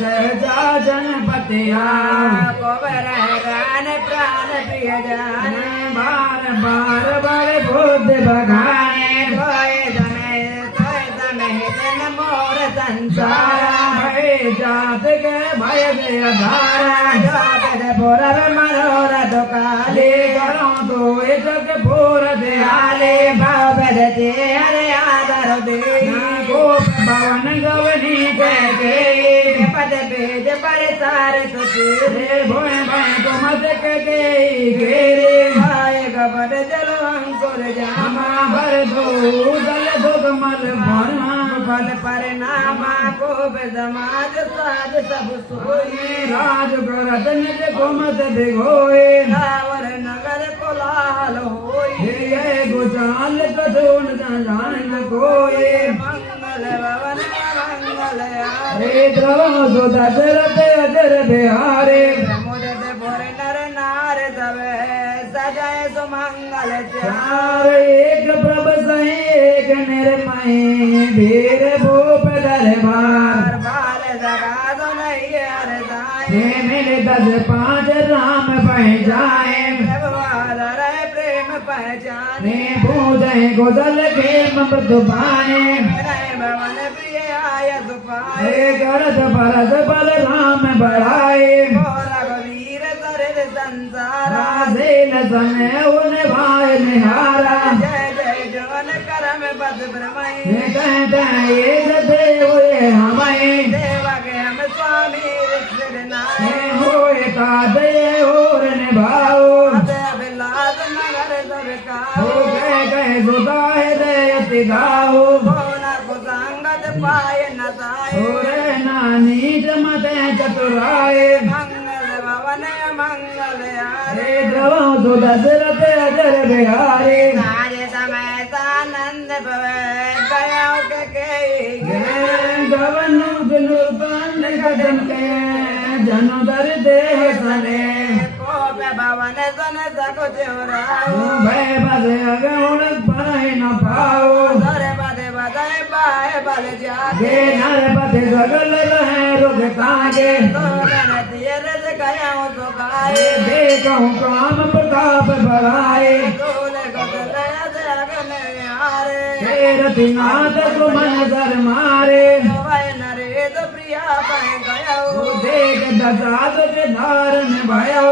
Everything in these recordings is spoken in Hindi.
सहजा जनपतिया गान प्राण प्रिय जान बार बार बड़े बुद्ध भगाने मोर संसार जात के भय धारा पूरब मनोर दुकाले करो तो जग पूर दयाले बाबरते हरे आदर दे गोप भवन गवनी के पद भेद पर सार सुचे भोय भय को मत के घेरे आए गबर जल अंकुर जामा हर दो दल दुगमल भरमा पद पर नामा को समाज साज सब सोई राज करत निज गोमत भिगोए रावर नगर कोलाहल होई हे गुजाल कथोन जान कोए मंगल भवन मंगल हे द्रव सो दशरथ अजर बिहारे मुदत भोर नर नार सवे सजय सुमंगल चार एक प्रभ सही एक निर्मय वीर भूप दरबार बाल जगा दो नहीं हर हे मेरे 10-5 राम पहचाए प्रेम पहचाने ने पूजय गोदल के मृदुपाने भवन प्रिय आय दुपाए हे गरज भरत बल राम बढ़ाए रघुवीर सरित संसारा राजेल समय उन भाई निहारा जय जय जोन करम पद ब्रह्मई हे कहते ये देव ये हमें देवक हम स्वामी ऋषि हे होए कादे और निभाओ अभिलाष नगर सब का हो कह सुदाय दयति गाओ भोला को संगत पाए न साए ओरे नानी जमते चतुराय मंगल भवन मंगल हे द्रव सो दशरथ अजर बिहारी आज समय सानंद भवे गया के गवन बिनुर्बन कदम के जनुदर देह सने भवन सन सको चोराओ भय बस अगुण पर न पाओ धर बदे बदे पाए बल जागे हे नर पति सगल रहे रुख तागे तो गण तीरथ गया तो गाए देखूं काम प्रताप बढ़ाए तोले गदल जगन हारे हे रतिनाथ सुमन सर मारे भय नरेद प्रिया बह गया देख दशात के धारण भयो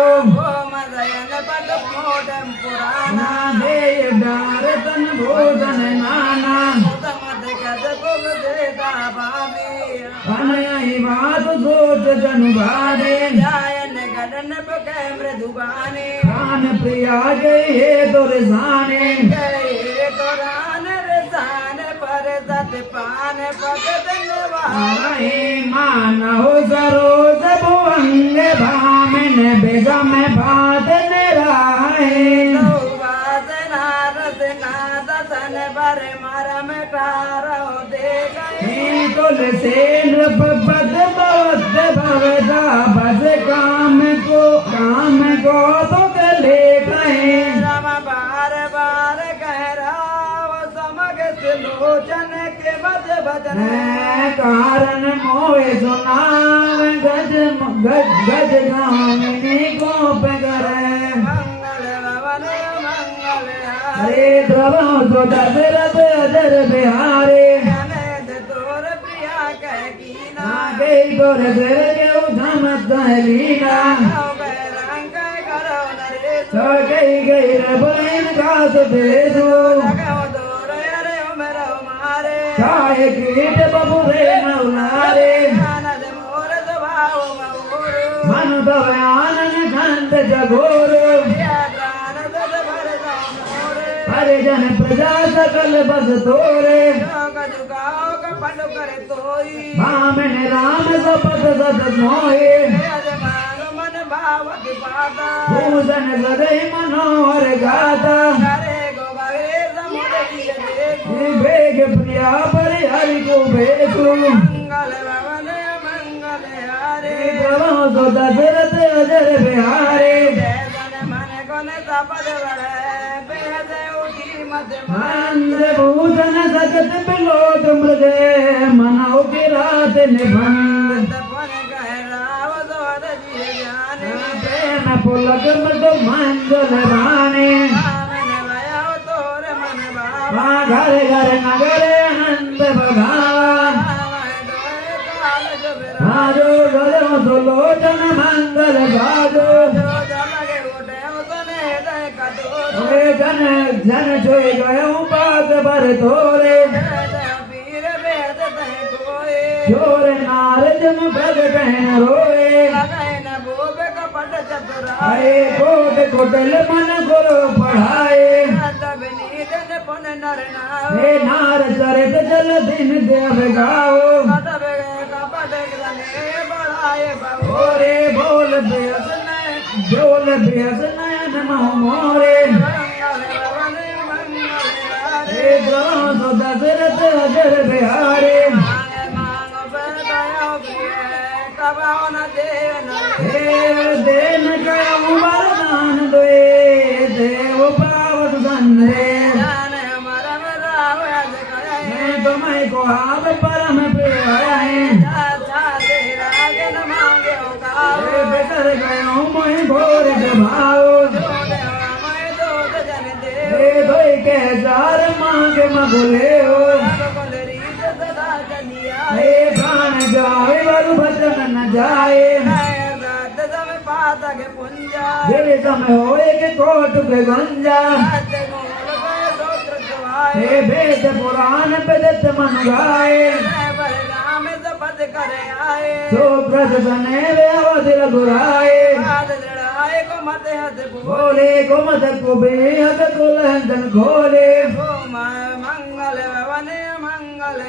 मदयन पद मोटम पुराना दे डार तन भोजन नाना मद कद कुल देता भाभी अनयी बात सोच जन भारे जायन गडन पके मृदुबानी प्राण प्रिया के हे दुर्साने गए तोरान रसान पर सत पान पद धन्यवाद मानव सरोज भुवंग भामिन बेगम बात निराहे दसन बर मरम कारो दे गए तुलसी नृप पद बहुत भवदा बस काम को तो ले गए राम बार बार कह राव समग लोचन के बज बजन कारण मोह सुनाव गज गज गज गामिनी गोप करे मंगल भवन मंगल हरे द्रव सो दशरथ अजर बिहारे अनैत तोर प्रिया कह कीना गई तोर दिल के उधम दहलीना रंग करो नरेश तो गई रबैन घास भेजो लगाओ दोर अरे उमर मारे चाहे कीट बबुरे नौलारे आनंद मोर स्वभाव मोर मन भव आनंद खंड जगोर प्राण दद भर मोर हरिजन प्रजा सकल बस तोरे जोग जुगाओ कपट करे तोई भामन राम सपथ सत मोहे मान मन भावत पाता भूषण सदै मनोहर गाता करे गोगरे समुद दिय देखो वेग प्रिया पर हरि को भेजो मंगल भवन मंगल हारे द्रव सो दशरथ अजर बिहारे जय मन मन गुण सपद बड़े बेहद उठी मत मंद भूषण सजत बिलोक मृगे मनो की रात निभंग पन कह राव दोर जी जाने प्रेम पुलक मृदु मंजल रानी मन भया तोर मन बाबा घर घर नगर आनंद भगवान काल जो बिरा राजो गलो सुलोचन मंगल गाजो जो जलगे उठे उसने दे कटोर जन जन जोई गयो पाग बर तोरे पीर वेद तह कोए जोर नारद में भग कहन रोए लगाए न भूप कपट चतुराए आए कोट कोटल मन गुरु पढ़ाए तब नीतन पुन नर हे नार चरित जल दिन देव गाओ तब कपट ग्रने बढ़ाए बहु ओरे बोल बेस बोल बेस नयन मह मोरे मंगल भवन मंगल हे ग्राम दशरथ अजर बिहारे मांग बदयो कबाओ न देव न हे देन कयो वरदान दोए देव पावत संरे जाने मरम राव यद करे मैं तुम्हें को आव परम प्रिय है जाता तेरा जन मांगे उगाओ हे बेकर गयो मोहि भोर जभाओ मैं दूध जन दे हे धोई के जार मांगे मगुले हो कुल रीत सदा जनिया हे प्राण जाए वरु भजन न जाए गात सम पातक पुंजा दिल समय होए के कोट के गंजा गात मूल पे सूत्र सुहाए हे वेद पुराण बेदत मन गाए बलराम शपथ करे आए सो ब्रज बने वे अवधि रघुराए हाथ लड़ाए को मत हथ बोले गोमत को बेहद कुलहन खोले मंगल भवन मंगल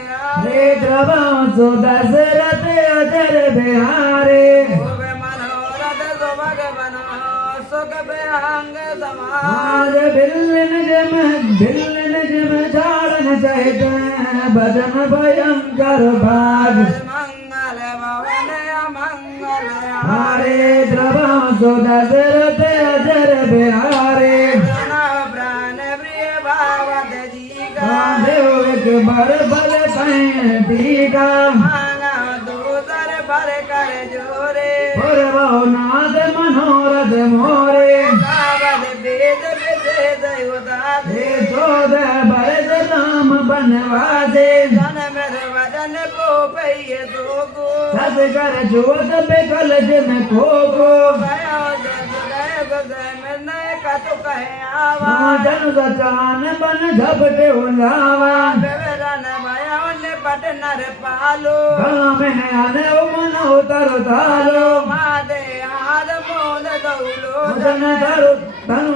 हे द्रवा सो दशरथ अजर बिहारे मनोरथ सुभग बनो सुख बेहंग समाज आज बिल्लिन जम झाड़न चहित बदन भयंकर भाग मंगल भवन मंगल हारे द्रवा सो दशरथ अजर बिहारे प्राण प्रिय भावत जी का देव एक बर बल टीका मांगा दूसर पर कर जोरे पुरवो नाथ मनोरथ मोरे सावध वेद विशेष उदास हे चौदह बरस राम बनवासे जन मेरे वदन पोपैय दोगो सत कर जोत बेकल जिम खोको भयो जग गए गुजर में नए कतु कहे आवा जन सचान बन झपटे उलावा बेवरन भयो निपट नर पालो काम है आने मनो तरु तालो मादे हार मोद दौलो जन धरु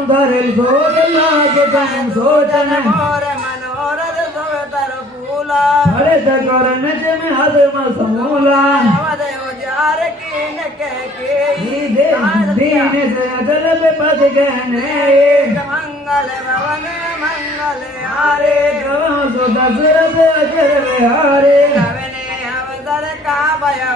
धरिल सोच लाग तन सोचन मोर मनोरथ सोतर फूला अरे करन जिम हदम समूला अवध उजार कीन कह के दीन से अजल पे पद कहने मंगल भवन मंगल हारे सो दशरथ अजर बिहारे कवने अवसर का भयो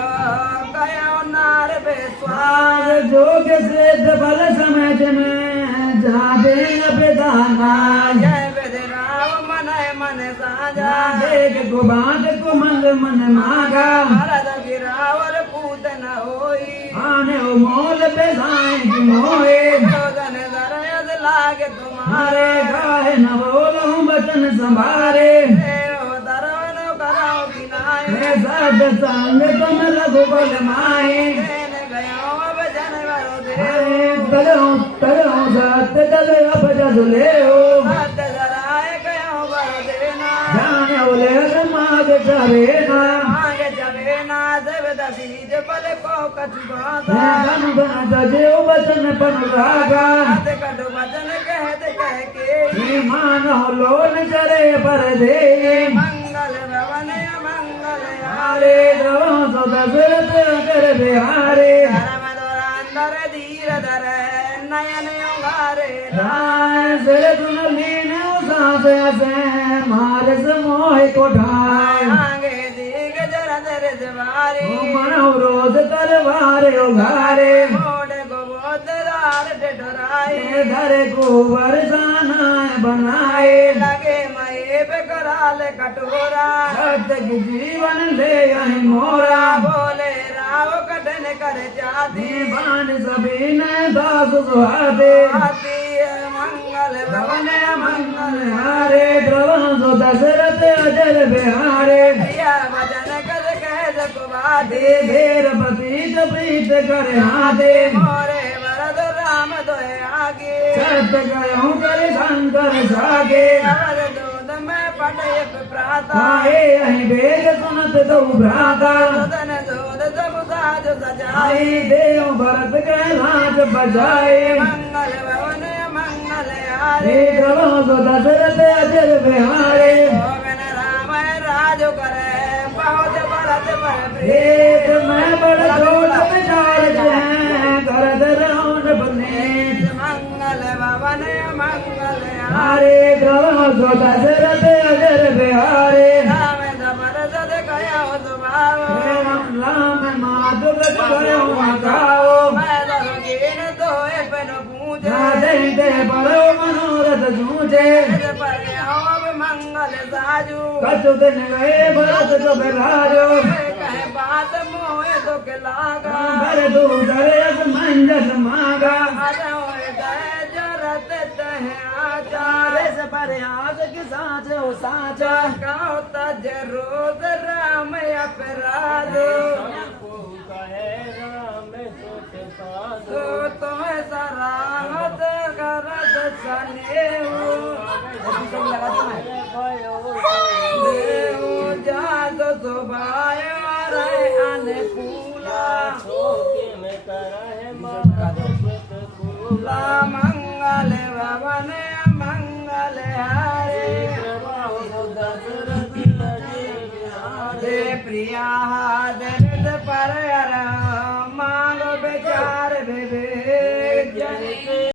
कयो नार बेस्वार आज जोग सिद्ध बल समझ में जादे प्रधाना जय बेदराव मन मन साजा देख को बात को मंग मन मागा भरत गिरावर पूत न होई आने ओ मोल पे साई की मोए जोगन दरयद लागे तुम्हारे मारे गाहे न बोलो बचन संभारे देव दरवन कराओ किनाए मैं साध संग तुम रघु बल माए देन गयो अब जनवरो दे तलो साथ दल अब जसले हो हाथ धराए गयो बर देना जाने ओले माग चरेना आगे जबे ना देव दसीज बल को कछु धन धन तजे बचन पन रागा हाथ कटु वचन कह के मानो लोन करे पर दे मंगल भवन मंगल हारे द्रवो सो दशरथ अजर बिहारे धर्म दोरांदर धीर धर नयन उगारे राय सिर तुन लीन सांस से मारस मोह को ढाय आगे दीग जर दर जवारी मनो रोज तलवार उघारे मोड़ को बोतदार चराए धर को बरसाना बनाए लगे मये पे कराल कटोरा सत्य की जीवन ले आई मोरा बोले राव कठिन कर जाती दीवान सभी ने दास सुहाते आती मंगल भवन मंगल हारे प्रभु दशरथ अजर बिहारे या भजन कर कह कुबादे धेर पतित प्रीत कर हाथे मोरे वरद राम दोए आगे सत्य करूं कर शंकर सागे अवर दूध में पटे प्राता आए अहि वेद सुनत दो भ्राता सुदन दूध सब साज सजाए आई देव भरत के लाज बजाए मंगल भवन मंगल हारे हे प्रभु दशरथ अजर बिहारे भोगन राम राज करे बहुत भरत पर भेद मैं बड़ छोट विचार है कर दरौन बने मंगल भवन मंगल हारे प्रभु दशरथ अजर बिहारे राम दबर सद कया सुभाव राम माधुर करो गाओ मैं दरगीन दोए पन पूजा दे परो मनोरथ जूझे पर अब मंगल साजू कछु दिन गए भरत तो बिराजो कहे बात मोहे तो के लागा भर दूधर मंजस मांगा होए गए जरत तह आचार से प्रयास की साँच हो साँच कहो तज रोज राम अपराध तो तुम्हें सराहत करत सनेहु देहु जात सुभाय रे अनुकूला मंगल भवन मंगल हरे प्रिया दर्द पर